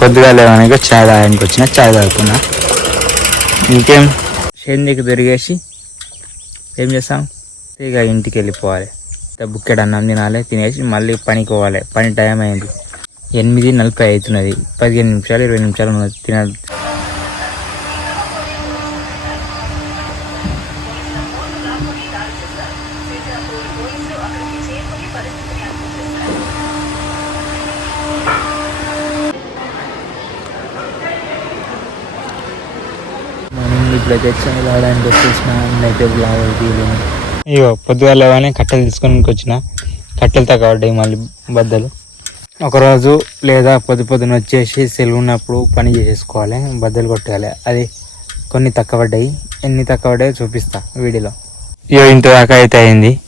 పొద్దుగా లేవడానికి చాయ్ తాగడానికి వచ్చిన చాయ్ తాగుతున్నా. ఇంకేం? చెందికి తిరిగేసి ఏం చేస్తాం? ఇక ఇంటికి వెళ్ళిపోవాలి బుక్కెడ్ అన్నం తినాలి తినేసి మళ్ళీ పనికి పోవాలి పని టైం అయింది. ఎనిమిది నలభై అవుతున్నది పదిహేను నిమిషాలు ఇరవై నిమిషాలు తిన తినాలి మార్నింగ్ ఇప్పుడైతే చాయ్ వచ్చేసిన నైట్ బ్లాగ్ తీయలేము ఇగో పొద్దుగా లేవని కట్టెలు తీసుకొని వచ్చిన. కట్టెలు కాబట్టి మళ్ళీ బద్దలు. ఒకరోజు లేదా పొద్దు పొద్దున వచ్చేసి సెలవు ఉన్నప్పుడు పని చేసేసుకోవాలి బద్దలు కొట్టాలి. అది కొన్ని తక్కబడ్డాయి ఎన్ని తక్కబడ్డాయో చూపిస్తా వీడియోలో. ఇగో ఇంత దాకా అయితే అయింది.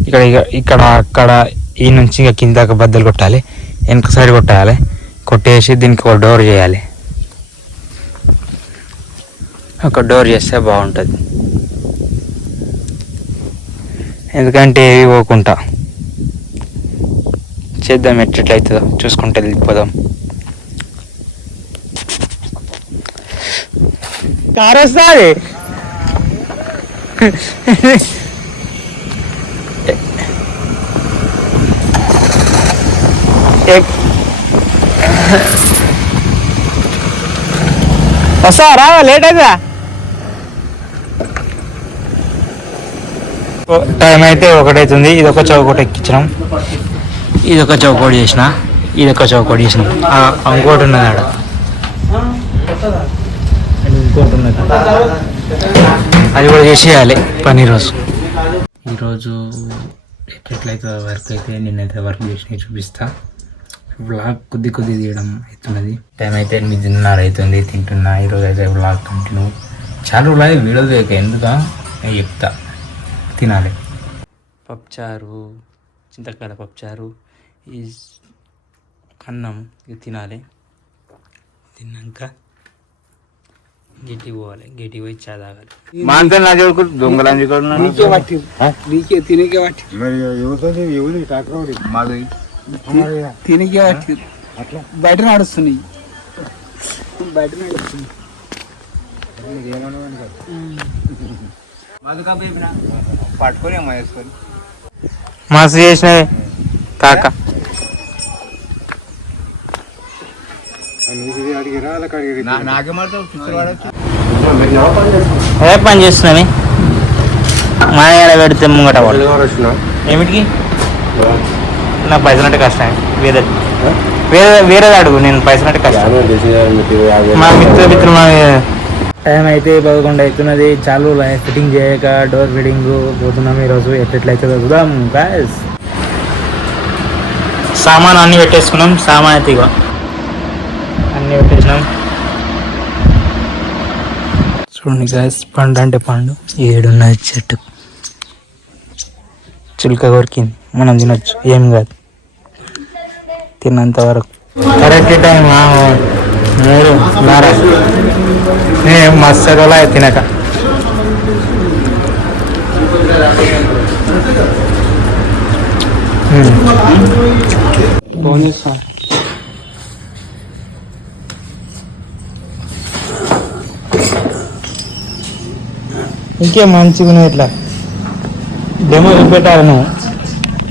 ఇక్కడ ఇక- ఇక్కడ అక్కడ ఈ నుంచి ఇంకా కింద దాకా బద్దలు కొట్టాలి. వెనక సైడ్ కొట్టాలి. కొట్టేసి దీనికి ఒక డోర్ చేయాలి. ఒక డోర్ చేస్తే బాగుంటుంది. ఎందుకంటే ఏవి పోకుండా చేద్దాం ఎట్లట్లయితుందో చూసుకుంటే వెళ్ళిపోదాం. కారు వస్తుంది. వస్తారా లేట్ అవుతుందా? టైం అయితే ఒకటైతుంది. ఇది ఒక చౌకోటి ఎక్కించినాం ఇది ఒక చౌకోటి చేసిన ఇది ఒక చౌకోటి చేసిన. ఇంకోటి ఉన్నది ఆడ. అది ఇంకోటి ఉన్నది. అది కూడా చేసేయాలి పని రోజు ఈరోజు ఎట్లయితే వర్క్ అయితే నేనైతే వర్క్ చేసి చూపిస్తా. వ్లాగ్ కొద్ది కొద్ది తీయడం అవుతున్నది. టైం అయితే ఎనిమిదిన్నర అవుతుంది. తింటున్నా. ఈరోజు అయితే వ్లాగ్ కంటిన్యూ చాలా వీడియో ఎందుకు? చెప్తా. తినాలి. పప్పుచారు చింతకాయల పప్పుచారు ఈ అన్నం ఇది తినాలి. తిన్నాక గేటికి పోవాలి. గేటికి పోయి చా తాగాలి. మాంతం నా చదువుకు దొంగలని నీకే పట్టి నీకే తినకే పట్టి తినకే పట్టి బయట నడుస్తున్నాయి బయట నడుస్తున్నాయి పట్టుకొని అమ్మ వేసుకొని మస్తు చేసినవి కాక. ఏ పని చేస్తున్నావి మా? ఏడ పెడితే ముంగట. ఏమిటికి? నా పైసలు అంటే కష్టమే. వేరే వేరే వేరేది అడుగు నేను పైసలు అంటే కష్టం మా మిత్ర మిత్రులు టైం అయితే పదకొండు అవుతున్నది. చాలు ఫిట్టింగ్ చేయక డోర్ ఫిట్టింగ్ పోతున్నాం ఈరోజు. ఎట్లయితే చూద్దాం గాయస్ సామాన్ అన్ని పెట్టేసుకున్నాం. సామాన్ అయితే ఇక అన్ని పెట్టేసినాం. చూడండి గాయస్ పండు అంటే పండు. ఏడున్నది చెట్టు. చిలుక కొరికింది. మనం తినొచ్చు. ఏం కాదు. తిన్నంత వరకు. కరెక్ట్ టైం మూడు నార మస్తు తినక ఇంకేం మంచిగా ఉన్నాయి ఇట్లా డెమో పెట్టాలి నువ్వు